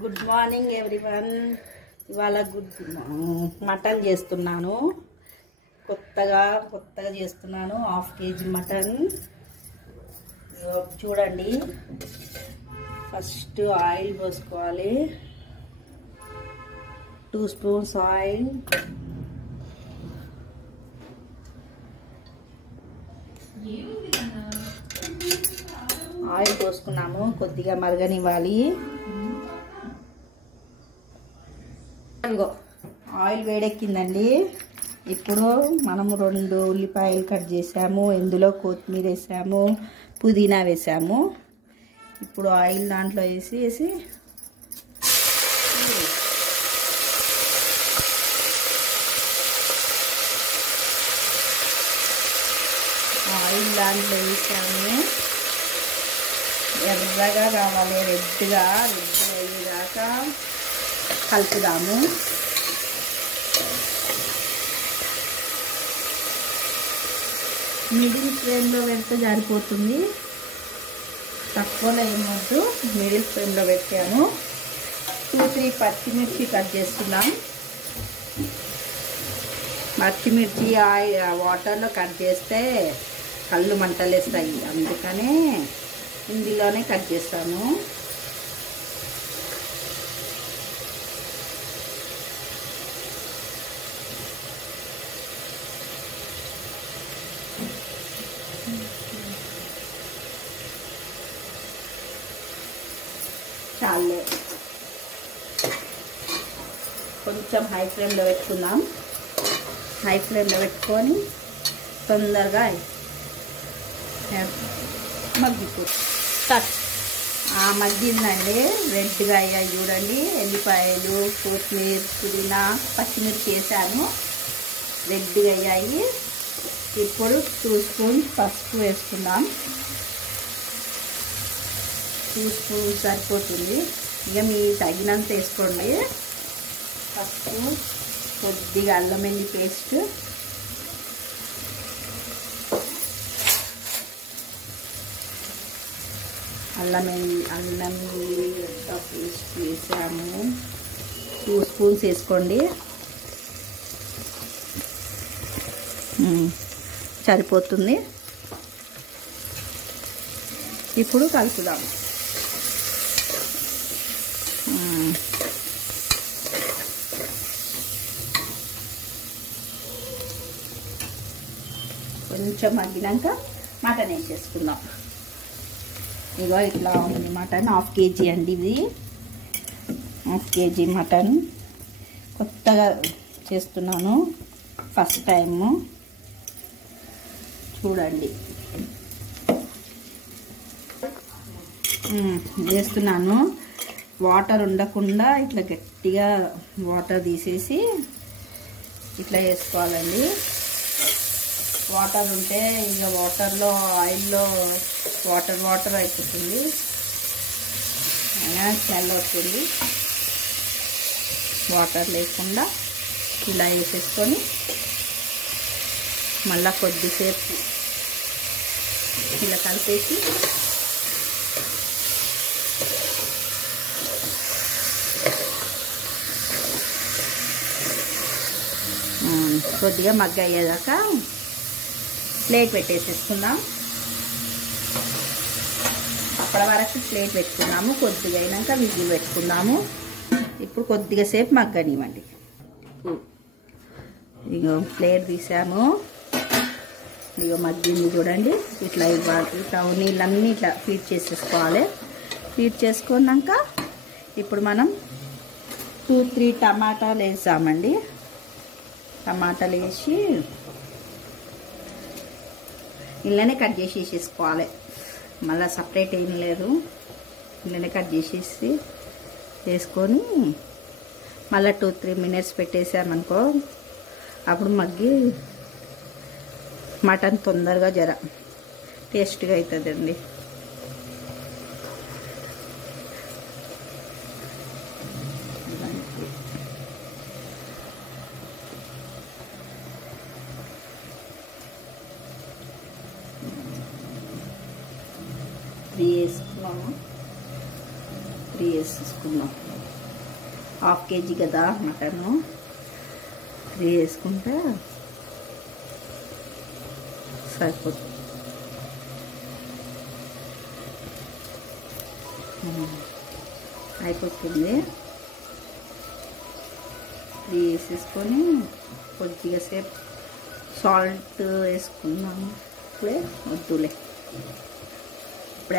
Good morning everyone. ఇవాళ mutton చేస్తున్నాను. కొత్తగా చేస్తున్నాను. 1/2 kg మటన్. చూడండి, ఫస్ట్ ఆయిల్ పోసుకోవాలి. 2 స్పూన్స్ ఆయిల్. ఆయిల్ పోసుకున్నాము, కొద్దిగా మరగనివ్వాలి. ఆయిల్ వేడెక్కిందండి. ఇప్పుడు మనము 2 ఉల్లిపాయలు కట్ చేసాము. ఇందులో కొత్తిమీర వేసాము, పుదీనా వేసాము. ఇప్పుడు ఆయిల్ దాంట్లో వేసి ఆయిల్ దాంట్లో వేసాము. ఎర్రగా కావాలి, రెడ్గా అయ్యేదాకా కలుపుదాము. మిడిల్ ఫ్లేమ్లో పెడితే జారిపోతుంది, తక్కువలో ఏమొద్దు. మిడిల్ ఫ్లేమ్లో పెట్టాము. 2-3 పచ్చిమిర్చి కట్ చేస్తున్నాం. పచ్చిమిర్చి వాటర్లో కట్ చేస్తే కళ్ళు మంటలేస్తాయి, అందుకనే ఇందులోనే కట్ చేస్తాను. చాలే, కొంచెం హై ఫ్లేమ్లో పెట్టుకుందాం. హై ఫ్లేమ్లో పెట్టుకొని తొందరగా మగ్గిందండి. రెడ్గా అయ్యాయి చూడండి. ఎల్లిపాయలు, కొత్తిమీర, పుదీనా, పచ్చిమిర్చి వేసాను, రెడ్గా అయ్యాయి. ఇప్పుడు 2 స్పూన్స్ పసుపు వేసుకుందాం. 2 స్పూన్స్ సరిపోతుంది. ఇక మీ తగినంత వేసుకోండి. పసుపు, కొద్దిగా అల్లం వెల్లుల్లి పేస్ట్, అల్లం వెల్లుల్లి పేస్ట్ వేసాము. 2 స్పూన్స్ వేసుకోండి, సరిపోతుంది. ఇప్పుడు కలుపుదాం. కొంచెం మగ్గినాక మటన్ వేసేసుకుందాం. ఇగో ఇట్లా ఉంది మటన్. 1/2 kg అండి ఇది. 1/2 kg మటన్. కొత్తగా చేస్తున్నాను, ఫస్ట్ టైము. చూడండి, వేస్తున్నాను. వాటర్ ఉండకుండా ఇట్లా గట్టిగా వాటర్ తీసేసి ఇట్లా వేసుకోవాలండి. వాటర్ ఉంటే ఇక వాటర్లో ఆయిల్లో వాటర్ అయిపోతుంది, స్మెల్ వస్తుంది. వాటర్ లేకుండా ఇలా వేసేసుకొని మళ్ళీ కొద్దిసేపు ఇలా కలిపేసి కొద్దిగా మగ్గ అయ్యేదాకా ప్లేట్ పెట్టేసేసుకుందాం. అప్పటి వరకు ప్లేట్ పెట్టుకున్నాము. కొద్దిగా అయినాక విజిల్ పెట్టుకుందాము. ఇప్పుడు కొద్దిగా సేపు మగ్గనివ్వండి. ఇగో ప్లేట్ తీసాము. ఇగో మగ్గింది చూడండి. ఇట్లా ఇవ్వాలి. ఇట్లా నీళ్ళన్నీ ఇట్లా ఫీడ్ చేసేసుకోవాలి. ఫీడ్ చేసుకున్నాక ఇప్పుడు మనం 2-3 టమాటాలు వేసామండి. టమాటాలు వేసి ఇళ్ళనే కట్ చేసి వేసేసుకోవాలి. మళ్ళీ సపరేట్ ఏం లేదు, ఇళ్ళనే కట్ చేసేసి వేసుకొని మళ్ళీ 2-3 మినిట్స్ పెట్టేసామనుకో, అప్పుడు మగ్గి మటన్ తొందరగా టేస్ట్గా అవుతుందండి. వేసుకున్నాము. 3 వేసేసుకున్నాం. హాఫ్ కేజీ కదా మటను, 3 వేసుకుంటే సరిపోతుంది. అయిపోతుంది. 3 వేసేసుకొని కొద్దిగా సేపు సాల్ట్ వేసుకున్నాము. ఇప్పుడే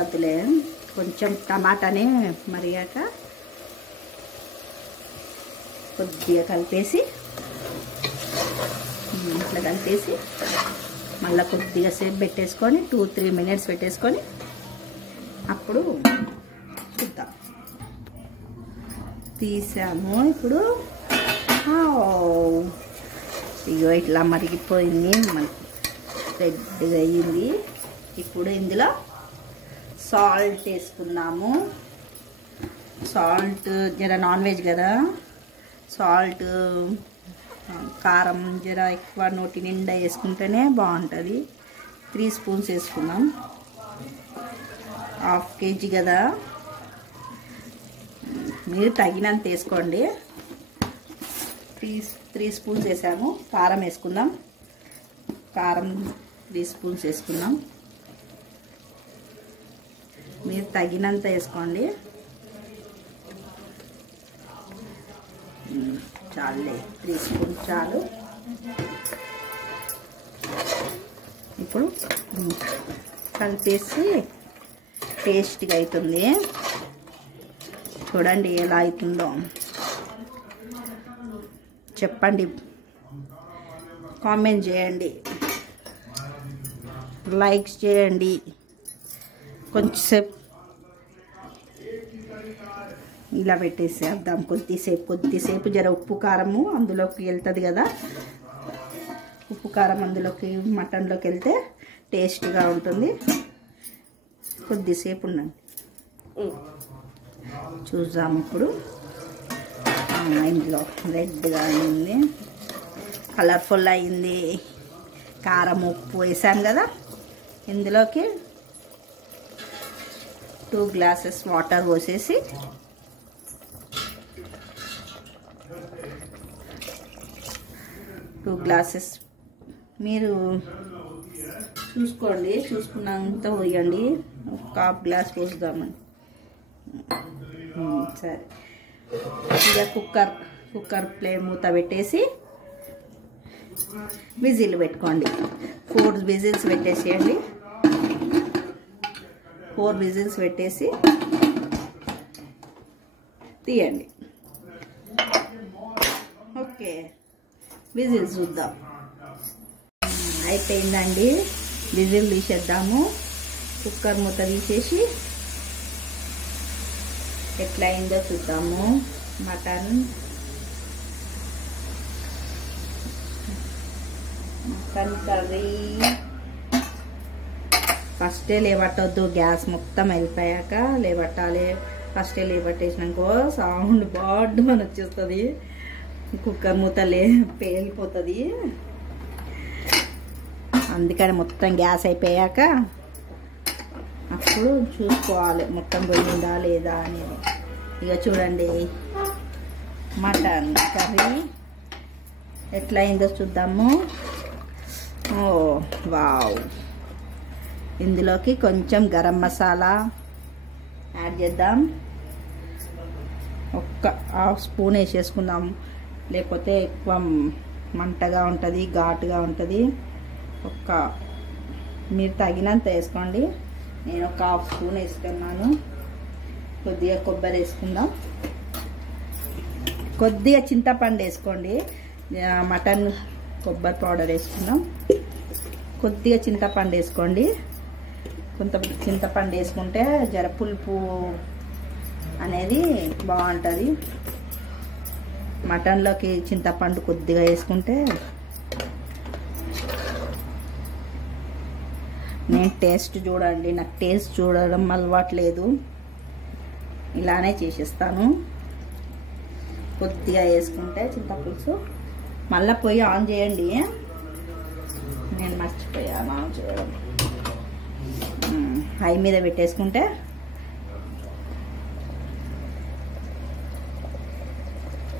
వద్దులే, కొంచెం టమాటానే మరిగాక కొద్దిగా కలిపేసి ఇట్లా కలిపేసి మళ్ళీ కొద్దిగా సేపు పెట్టేసుకొని 2-3 మినిట్స్ పెట్టేసుకొని అప్పుడు చూద్దాం. తీసాము. ఇప్పుడు ఇగో ఇట్లా మరిగిపోయింది, మనకి రెడ్గా అయ్యింది. ఇప్పుడు ఇందులో సాల్ట్ వేసుకున్నాము. సాల్ట్ జర నాన్ వెజ్ కదా, సాల్ట్ కారం జర ఎక్కువ నోటి నిండా వేసుకుంటేనే బాగుంటుంది. 3 స్పూన్స్ వేసుకున్నాం. హాఫ్ కేజీ కదా, మీరు తగినంత వేసుకోండి. 3 స్పూన్స్ వేసాము. కారం వేసుకుందాం. కారం 3 స్పూన్స్ వేసుకున్నాం. మీరు తగినంత వేసుకోండి. చాలులే, 3 స్పూన్స్ చాలు. ఇప్పుడు కలిపేసి టేస్ట్గా అవుతుంది. చూడండి ఎలా అవుతుందో చెప్పండి, కామెంట్ చేయండి, లైక్స్ చేయండి. కొంచెంసేపు ఇలా పెట్టేసేద్దాం. కొద్దిసేపు జర ఉప్పు కారము అందులోకి వెళ్తుంది కదా, ఉప్పు కారం అందులోకి మటన్లోకి వెళ్తే టేస్ట్గా ఉంటుంది. కొద్దిసేపు ఉండండి, చూద్దాం. ఇప్పుడు ఇందులో రెడ్గా అయింది, కలర్ఫుల్ అయింది. కారం ఉప్పు వేసాం కదా, ఇందులోకి 2 గ్లాసెస్ వాటర్ పోసేసి మీరు చూసుకోండి, చూసుకున్నంత పోయండి. 1/2 గ్లాస్ పోసుదామని. సరే, ఇక కుక్కర్ ప్లేట్ మూత పెట్టేసి విజిల్ పెట్టుకోండి. 4 విజిల్స్ పెట్టేసేయండి. 4 విజిల్స్ పెట్టేసి తీయండి. ఓకే, విజిల్స్ చూద్దాం. అయిపోయిందండి, విజిల్ తీసేద్దాము. కుక్కర్ మూత తీసేసి ఎట్లా అయిందో చూద్దాము. మటన్ కర్రీ ఫస్టే లేవట్టొద్దు, గ్యాస్ మొత్తం వెళ్ళిపోయాక లేవట్టాలి. ఫస్టే లేవట్టేసినాకో సౌండ్ బాడ్ అని వచ్చేస్తుంది, కుక్కర్ మూత పేలిపోతుంది. అందుకని మొత్తం గ్యాస్ అయిపోయాక అప్పుడు చూసుకోవాలి మొత్తం పోయిందా లేదా అనేది. ఇక చూడండి మటన్ కర్రీ ఎట్లా అయిందో చూద్దాము. ఓ వావ్, ఇందులోకి కొంచెం గరం మసాలా యాడ్ చేద్దాం. 1/2 స్పూన్ వేసేసుకుందాం, లేకపోతే ఎక్కువ మంటగా ఉంటుంది, ఘాటుగా ఉంటుంది. మీరు తగినంత వేసుకోండి. నేను 1/2 స్పూన్ వేసుకున్నాను. కొద్దిగా కొబ్బరి వేసుకుందాం. కొద్దిగా చింతపండు వేసుకోండి. మటన్ కొబ్బరి పౌడర్ వేసుకుందాం. కొద్దిగా చింతపండు వేసుకోండి. కొంత చింతపండు వేసుకుంటే జర పులుపు అనేది బాగుంటుంది. మటన్లోకి చింతపండు కొద్దిగా వేసుకుంటే నేను టేస్ట్ చూడండి, నాకు టేస్ట్ చూడడం అలవాట్లేదు, ఇలానే చేసేస్తాను. కొద్దిగా వేసుకుంటే చింతపులుసు. మళ్ళీ పొయ్యి ఆన్ చేయండి, నేను మర్చిపోయాను ఆన్ చేయడం. హై మీద పెట్టేసుకుంటే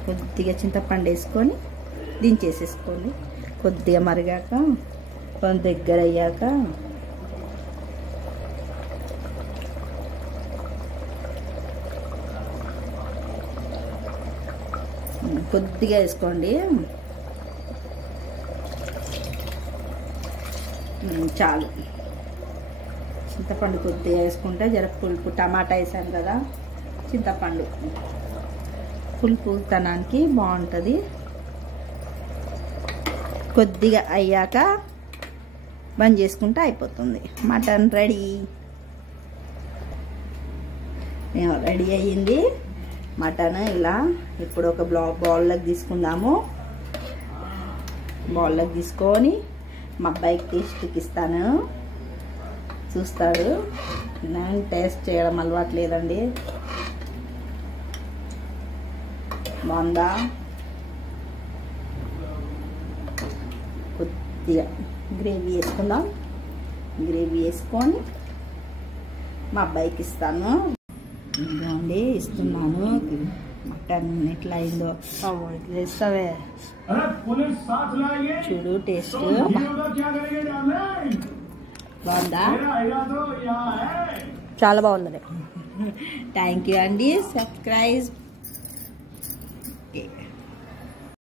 కొద్దిగా చింతపండు వేసుకొని దించేసేసుకోండి. కొద్దిగా మరిగాక కొంచెం దగ్గర అయ్యాక కొద్దిగా వేసుకోండి, చాలు. చింతపండు కొద్దిగా వేసుకుంటే జర పులుపు, టమాటా వేసాను కదా, చింతపండు పులుపుతనానికి బాగుంటుంది. కొద్దిగా అయ్యాక బంద్ చేసుకుంటే అయిపోతుంది. Mutton ready. రెడీ అయ్యింది మటన్. ఇలా ఇప్పుడు ఒక బౌల్లోకి తీసుకుందాము. బౌల్లోకి తీసుకొని మా అబ్బాయికి టేస్ట్కి ఇస్తాను, చూస్తాడు. నేను టేస్ట్ చేయడం అలవాటు లేదండి. బాగుందా? కొద్దిగా గ్రేవీ వేసుకుందాం. గ్రేవీ వేసుకొని మా అబ్బాయికి ఇస్తాను. ఇదిగోండి ఇస్తున్నాను. మటన్ ఎట్లా అయిందో ఇట్లా ఇస్తావే చూడు. టేస్ట్ బాగుందా? చాలా బాగుంది. థ్యాంక్ యూ అండి. సబ్స్క్రైబ్